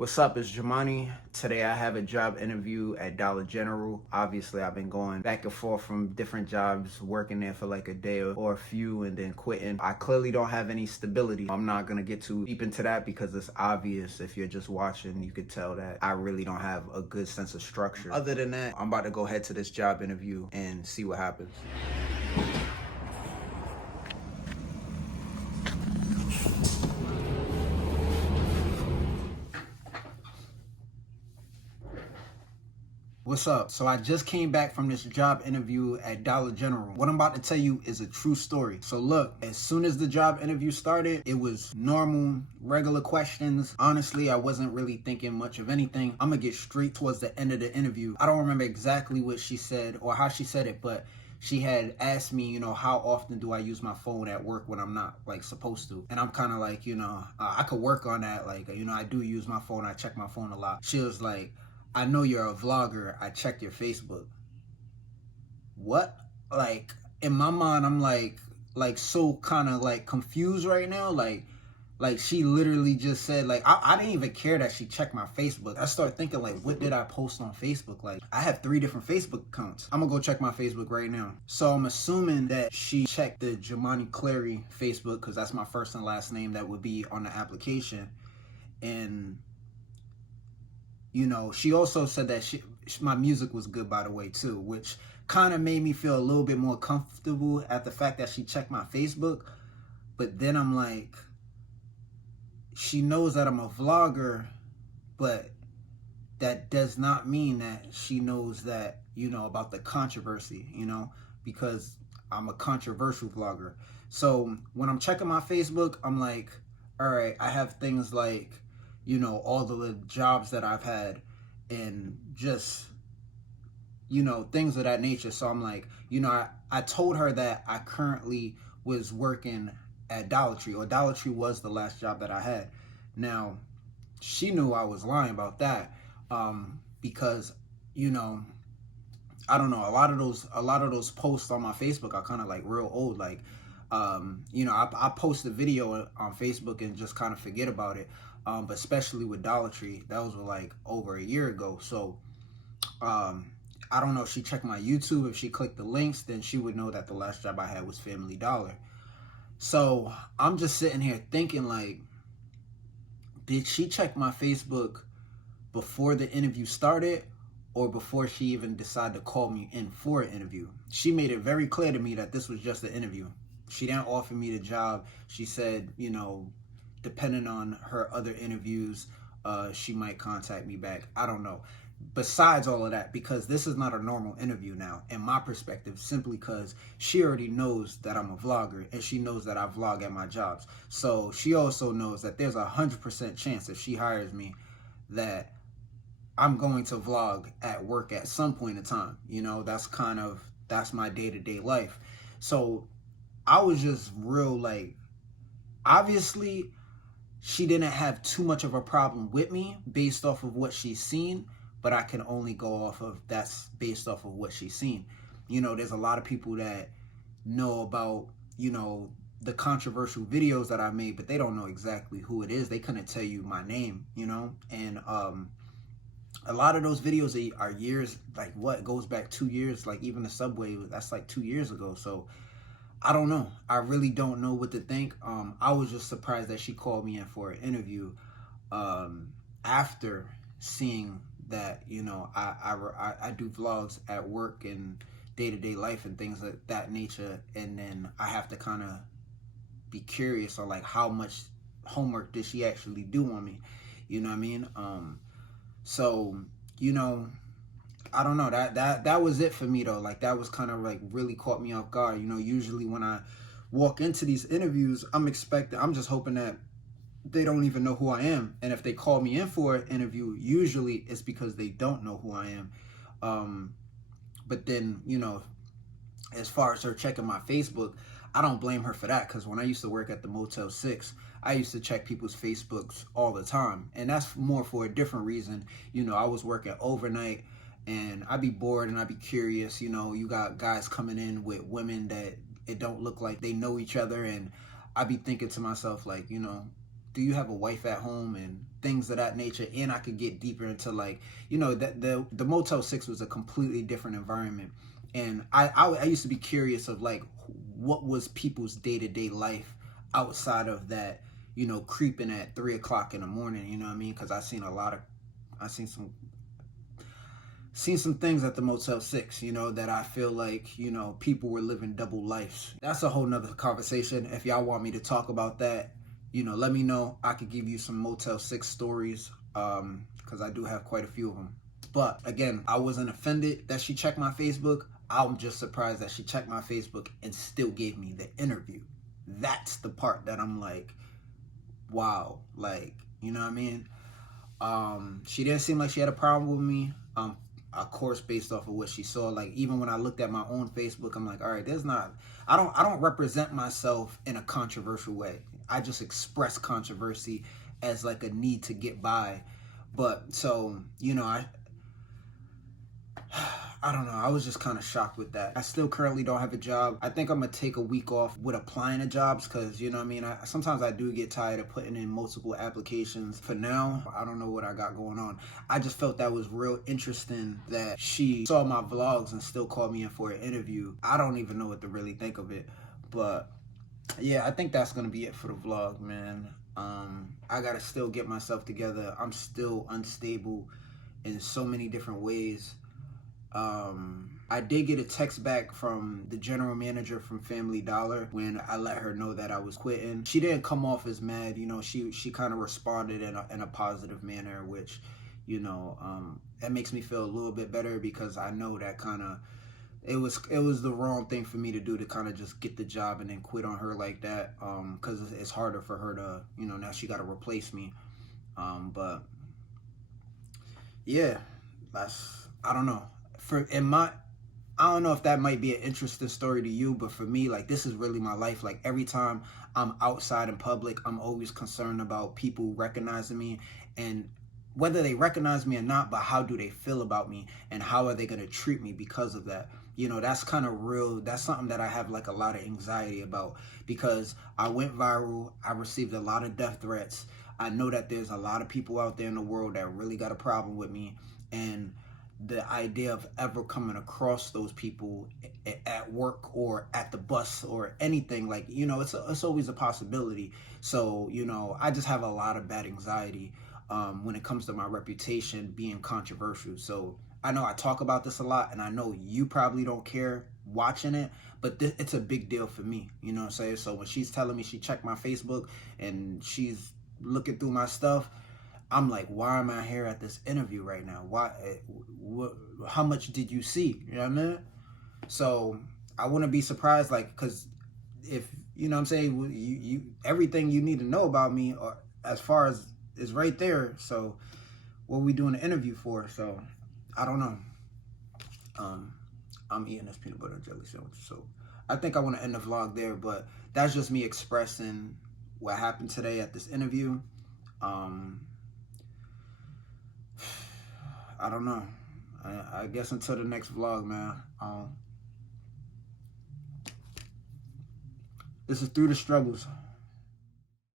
What's up? It's Jumanne. Today I have a job interview at Dollar General. Obviously, I've been going back and forth from different jobs, working there for like a day or a few and then quitting. I clearly don't have any stability. I'm not going to get too deep into that because it's obvious. If you're just watching, you could tell that I really don't have a good sense of structure. Other than that, I'm about to go head to this job interview and see what happens. What's up? So I just came back from this job interview at Dollar General. What I'm about to tell you is a true story. So look, as soon as the job interview started, it was normal, regular questions. Honestly, I wasn't really thinking much of anything. I'm gonna get straight towards the end of the interview. I don't remember exactly what she said or how she said it, but she had asked me, how often do I use my phone at work when I'm not like supposed to? And I'm kind of like, I could work on that. Like, I do use my phone. I check my phone a lot. She was like, I know you're a vlogger. I checked your Facebook. What? Like, in my mind, I'm like so kind of like confused right now. Like she literally just said, like, I didn't even care that she checked my Facebook. I started thinking, like, what did I post on Facebook? Like, I have 3 different Facebook accounts. I'm gonna go check my Facebook right now. So I'm assuming that she checked the Jumanne Clary Facebook because that's my first and last name that would be on the application. And she also said that my music was good, by the way, too, which kind of made me feel a little bit more comfortable at the fact that she checked my Facebook. But then I'm like, she knows that I'm a vlogger, but that does not mean that she knows that, about the controversy, because I'm a controversial vlogger. So when I'm checking my Facebook, I'm like, all right, I have things like, all the jobs that I've had and just, things of that nature. So I'm like, I told her that I currently was working at Dollar Tree, or Dollar Tree was the last job that I had. Now, she knew I was lying about that because, I don't know, a lot of those posts on my Facebook are kind of like real old. Like, I post a video on Facebook and just kind of forget about it. But especially with Dollar Tree, that was like over a year ago. So I don't know if she checked my YouTube. If she clicked the links, then she would know that the last job I had was Family Dollar. So I'm just sitting here thinking, like, did she check my Facebook before the interview started or before she even decided to call me in for an interview? She made it very clear to me that this was just an interview. She didn't offer me the job. She said, depending on her other interviews, she might contact me back. I don't know. Besides all of that, because this is not a normal interview now, in my perspective, simply because she already knows that I'm a vlogger and she knows that I vlog at my jobs. So she also knows that there's 100% chance if she hires me that I'm going to vlog at work at some point in time. That's my day-to-day life. So I was just real, like, obviously she didn't have too much of a problem with me based off of what she's seen, but I can only go off of that's based off of what she's seen. There's a lot of people that know about, the controversial videos that I made, but they don't know exactly who it is. They couldn't tell you my name, and a lot of those videos are years, like what goes back 2 years, like even the subway, that's like 2 years ago. So I don't know. I really don't know what to think. I was just surprised that she called me in for an interview after seeing that, I do vlogs at work and day-to-day life and things of that nature. And then I have to kind of be curious on like how much homework did she actually do on me? You know what I mean? So, I don't know, that was it for me though. Like, that was kind of like really caught me off guard. Usually when I walk into these interviews, I'm just hoping that they don't even know who I am. And if they call me in for an interview, usually it's because they don't know who I am. But then, as far as her checking my Facebook, I don't blame her for that, because when I used to work at the Motel 6, I used to check people's Facebooks all the time. And that's more for a different reason. I was working overnight and I'd be bored and I'd be curious. You got guys coming in with women that it don't look like they know each other. And I'd be thinking to myself, like, do you have a wife at home and things of that nature. And I could get deeper into like, you know, that the Motel 6 was a completely different environment. And I used to be curious of like what was people's day-to-day life outside of that, you know, creeping at 3 o'clock in the morning, you know what I mean? Because I seen some things at the Motel 6, you know, that I feel like, you know, people were living double lives. That's a whole nother conversation. If y'all want me to talk about that, you know, let me know. I could give you some Motel 6 stories, because I do have quite a few of them. But again, I wasn't offended that she checked my Facebook. I'm just surprised that she checked my Facebook and still gave me the interview. That's the part that I'm like, wow, like, you know what I mean? She didn't seem like she had a problem with me. Of course, based off of what she saw, like even when I looked at my own Facebook, I'm like, all right, I don't represent myself in a controversial way. I just express controversy as like a need to get by. But so, you know, I don't know. I was just kind of shocked with that. I still currently don't have a job. I think I'm going to take a week off with applying to jobs because, you know what I mean? Sometimes I do get tired of putting in multiple applications. For now, I don't know what I got going on. I just felt that was real interesting that she saw my vlogs and still called me in for an interview. I don't even know what to really think of it. But yeah, I think that's going to be it for the vlog, man. I got to still get myself together. I'm still unstable in so many different ways. I did get a text back from the general manager from Family Dollar when I let her know that I was quitting. She didn't come off as mad, you know, she kind of responded in a positive manner, which, you know, that makes me feel a little bit better because I know that kind of, it was the wrong thing for me to do to kind of just get the job and then quit on her like that, because it's harder for her to, you know, now she got to replace me. But yeah, I don't know. I don't know if that might be an interesting story to you, but for me, like, this is really my life. Like, every time I'm outside in public, I'm always concerned about people recognizing me, and whether they recognize me or not, but how do they feel about me and how are they going to treat me because of that? You know, that's kind of real. That's something that I have like a lot of anxiety about because I went viral. I received a lot of death threats. I know that there's a lot of people out there in the world that really got a problem with me, and the idea of ever coming across those people at work or at the bus or anything, like, you know, it's always a possibility. So, you know, I just have a lot of bad anxiety when it comes to my reputation being controversial. So I know I talk about this a lot, and I know you probably don't care watching it, but it's a big deal for me, you know what I'm saying? So when she's telling me she checked my Facebook and she's looking through my stuff, I'm like, why am I here at this interview right now? Why? How much did you see? You know what I mean? So I wouldn't be surprised, like, because if, you know what I'm saying, you everything you need to know about me, or as far as is right there. So what are we doing an interview for? So I don't know. I'm eating this peanut butter and jelly sandwich. So I think I want to end the vlog there, but that's just me expressing what happened today at this interview. I don't know. I guess until the next vlog, man. This is Through the Struggles.